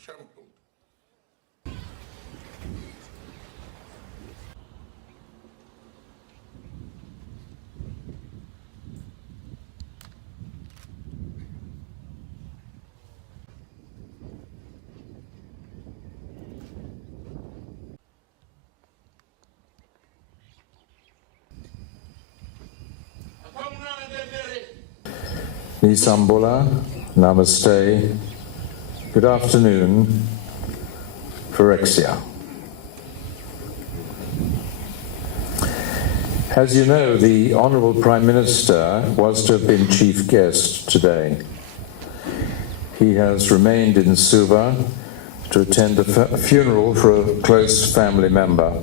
trampled. Nisambola, Namaste, good afternoon, Phyrexia. As you know, the Honourable Prime Minister was to have been chief guest today. He has remained in Suva to attend a funeral for a close family member,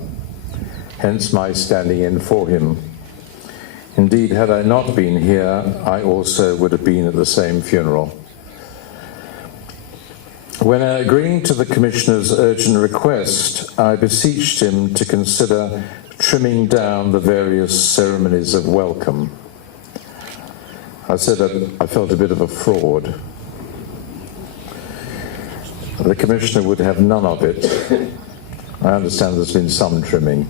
hence my standing in for him. Indeed, had I not been here, I also would have been at the same funeral. When agreeing to the Commissioner's urgent request, I beseeched him to consider trimming down the various ceremonies of welcome. I said that I felt a bit of a fraud. The Commissioner would have none of it. I understand there's been some trimming.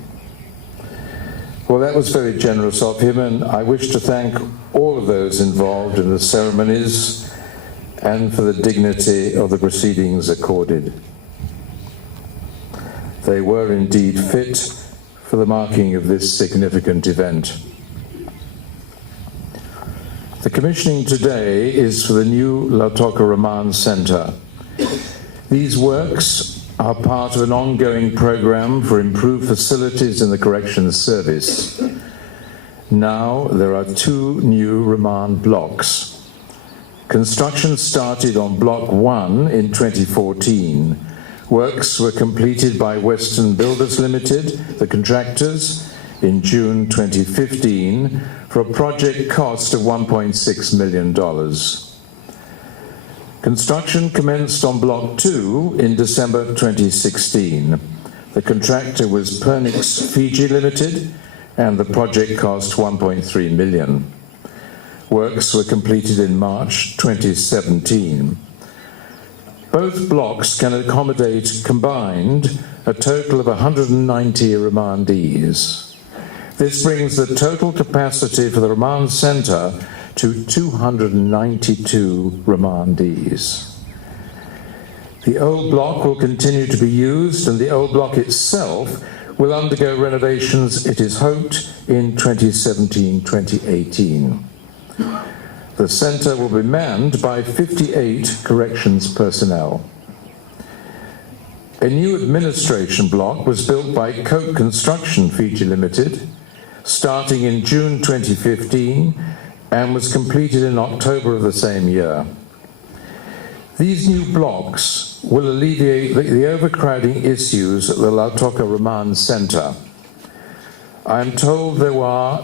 Well, that was very generous of him, and I wish to thank all of those involved in the ceremonies and for the dignity of the proceedings accorded. They were indeed fit for the marking of this significant event. The commissioning today is for the new Lautoka Remand Centre. These works are part of an ongoing program for improved facilities in the Corrections Service. Now there are 2 new remand blocks. Construction started on Block 1 in 2014. Works were completed by Western Builders Limited, the contractors, in June 2015 for a project cost of $1.6 million. Construction commenced on Block 2 in December 2016. The contractor was Pernix Fiji Limited, and the project cost $1.3 million. Works were completed in March 2017. Both blocks can accommodate combined a total of 190 remandees. This brings the total capacity for the remand centre to 292 remandees. The old block will continue to be used, and the old block itself will undergo renovations, it is hoped, in 2017-2018. The centre will be manned by 58 corrections personnel. A new administration block was built by Coke Construction Fiji Limited, starting in June 2015, and was completed in October of the same year. These new blocks will alleviate the overcrowding issues at the Lautoka Remand Centre. I am told there are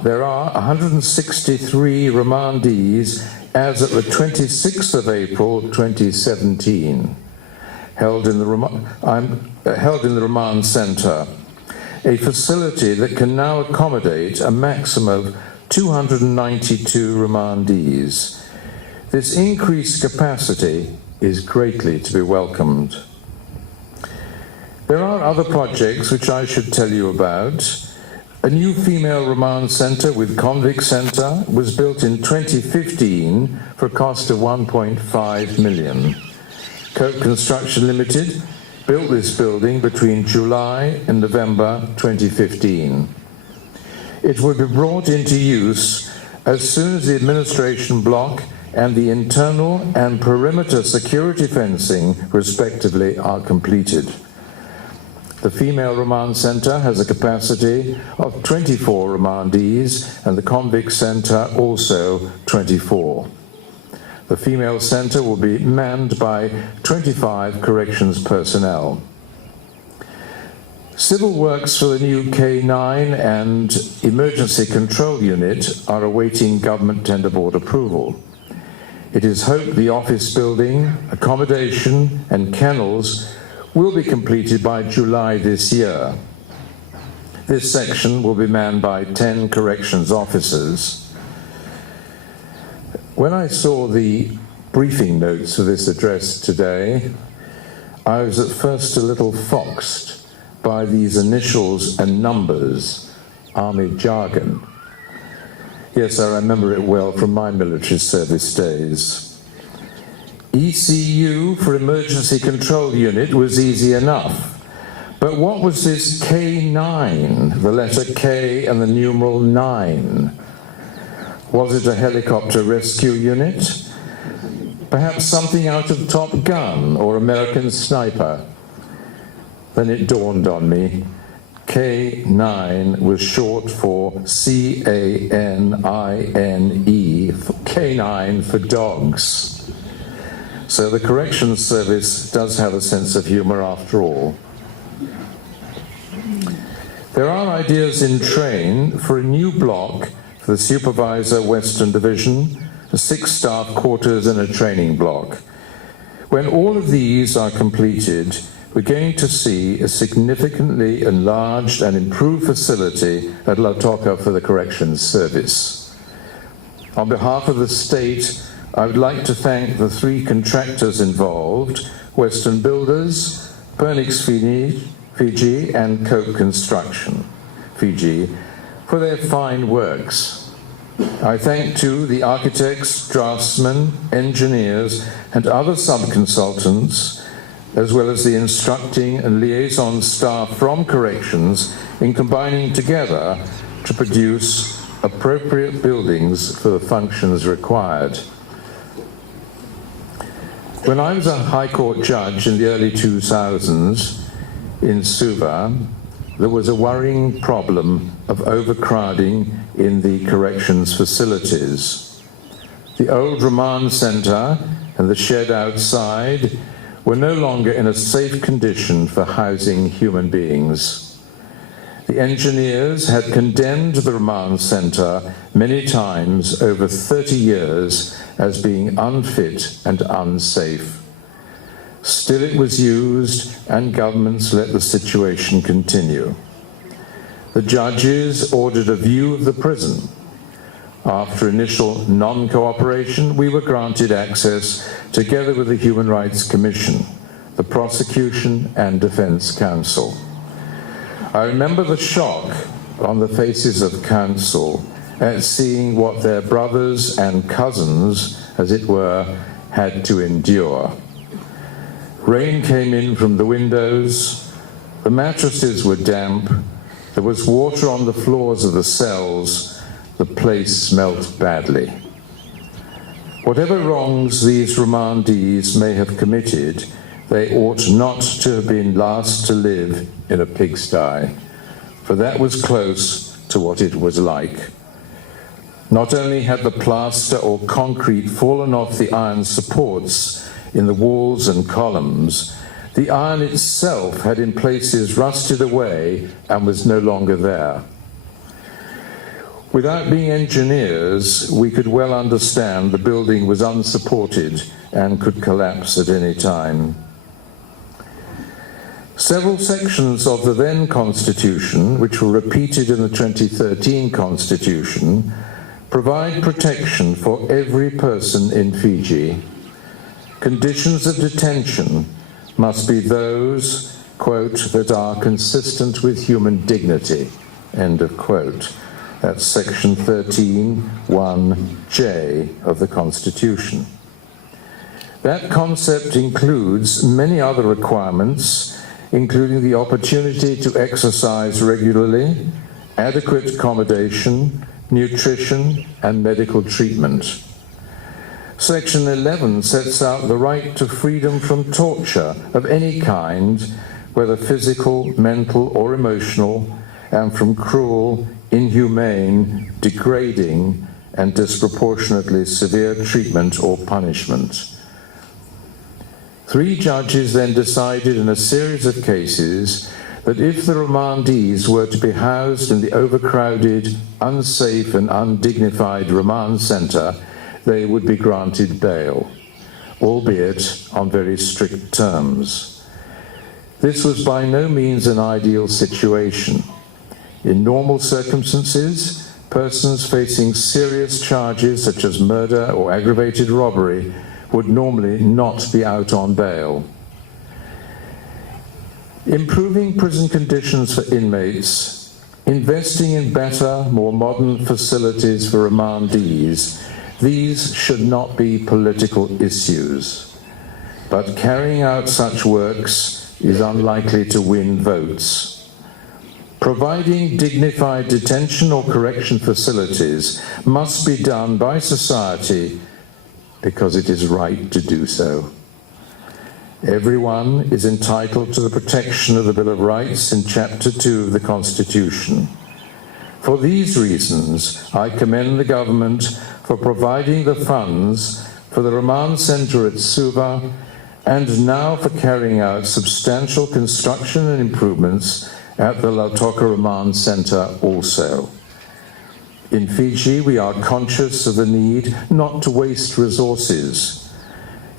163 remandees as at the 26th of April 2017, held in the Remand Centre, a facility that can now accommodate a maximum of 292 remandees. This increased capacity is greatly to be welcomed. There are other projects which I should tell you about. A new female remand centre with convict centre was built in 2015 for a cost of $1.5 million. Coke Construction Limited built this building between July and November 2015. It will be brought into use as soon as the administration block and the internal and perimeter security fencing, respectively, are completed. The female remand centre has a capacity of 24 remandees, and the convict centre also 24. The female centre will be manned by 25 corrections personnel. Civil works for the new K9 and Emergency Control Unit are awaiting Government Tender Board approval. It is hoped the office building, accommodation and kennels will be completed by July this year. This section will be manned by 10 corrections officers. When I saw the briefing notes for this address today, I was at first a little foxed by these initials and numbers, army jargon. Yes, I remember it well from my military service days. ECU for Emergency Control Unit was easy enough. But what was this K9, the letter K and the numeral 9? Was it a helicopter rescue unit? Perhaps something out of Top Gun or American Sniper? Then it dawned on me. K9 was short for C-A-N-I-N-E, canine for dogs. So the Corrections Service does have a sense of humor after all. There are ideas in train for a new block for the Supervisor Western Division, 6 staff quarters and a training block. When all of these are completed, we're going to see a significantly enlarged and improved facility at Lautoka for the Corrections Service. On behalf of the state, I would like to thank the 3 contractors involved, Western Builders, Pernix Fiji and Coke Construction, Fiji, for their fine works. I thank too the architects, draftsmen, engineers and other sub-consultants, as well as the instructing and liaison staff from Corrections in combining together to produce appropriate buildings for the functions required. When I was a High Court judge in the early 2000s, in Suva, there was a worrying problem of overcrowding in the corrections facilities. The old remand center and the shed outside were no longer in a safe condition for housing human beings. The engineers had condemned the remand center many times over 30 years as being unfit and unsafe. Still it was used, and governments let the situation continue. The judges ordered a view of the prison. After initial non-cooperation, we were granted access together with the Human Rights Commission, the Prosecution and Defense Council. I remember the shock on the faces of counsel at seeing what their brothers and cousins, as it were, had to endure. Rain came in from the windows, the mattresses were damp, there was water on the floors of the cells, the place smelt badly. Whatever wrongs these remandees may have committed, they ought not to have been last to live in a pigsty, for that was close to what it was like. Not only had the plaster or concrete fallen off the iron supports in the walls and columns, the iron itself had in places rusted away and was no longer there. Without being engineers, we could well understand the building was unsupported and could collapse at any time. Several sections of the then Constitution, which were repeated in the 2013 Constitution, provide protection for every person in Fiji. Conditions of detention must be those, quote, that are consistent with human dignity, end of quote. That's section 13(1)J of the Constitution. That concept includes many other requirements, including the opportunity to exercise regularly, adequate accommodation, nutrition, and medical treatment. Section 11 sets out the right to freedom from torture of any kind, whether physical, mental, or emotional, and from cruel, inhumane, degrading, and disproportionately severe treatment or punishment. 3 judges then decided in a series of cases that if the remandees were to be housed in the overcrowded, unsafe, and undignified remand center, they would be granted bail, albeit on very strict terms. This was by no means an ideal situation. In normal circumstances, persons facing serious charges such as murder or aggravated robbery would normally not be out on bail. Improving prison conditions for inmates, investing in better, more modern facilities for remandees, these should not be political issues. But carrying out such works is unlikely to win votes. Providing dignified detention or correction facilities must be done by society because it is right to do so. Everyone is entitled to the protection of the Bill of Rights in Chapter 2 of the Constitution. For these reasons, I commend the government for providing the funds for the remand centre at Suva and now for carrying out substantial construction and improvements at the Lautoka Remand Centre also. In Fiji, we are conscious of the need not to waste resources.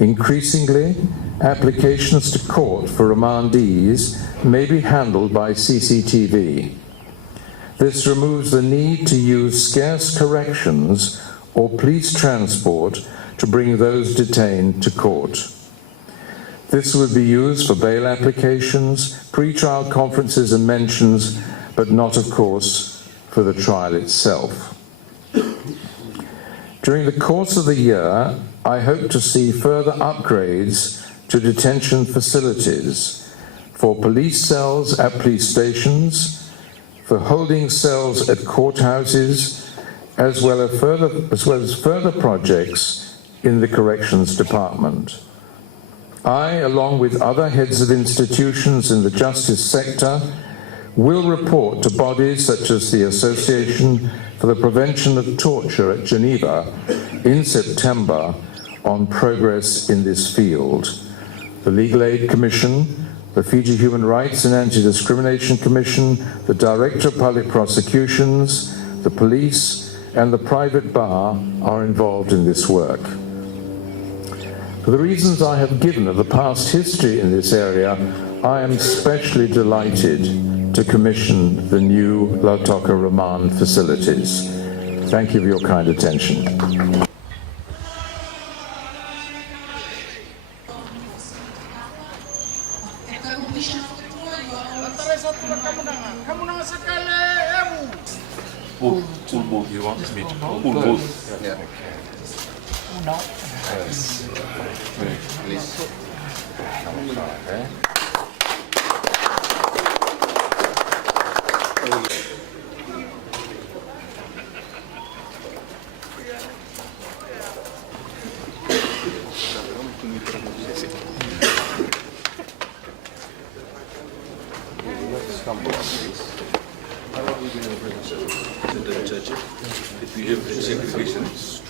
Increasingly, applications to court for remandees may be handled by CCTV. This removes the need to use scarce corrections or police transport to bring those detained to court. This would be used for bail applications, pre-trial conferences and mentions, but not, of course, for the trial itself. During the course of the year, I hope to see further upgrades to detention facilities for police cells at police stations, for holding cells at courthouses, as well as further projects in the Corrections Department. I, along with other heads of institutions in the justice sector, will report to bodies such as the Association for the Prevention of Torture at Geneva in September on progress in this field. The Legal Aid Commission, the Fiji Human Rights and Anti-Discrimination Commission, the Director of Public Prosecutions, the police, and the private bar are involved in this work. For the reasons I have given of the past history in this area, I am especially delighted to commission the new Lautoka Remand facilities. Thank you for your kind attention. You want me to pull both? Yeah. No. Yes. Please. Okay. If you have executions,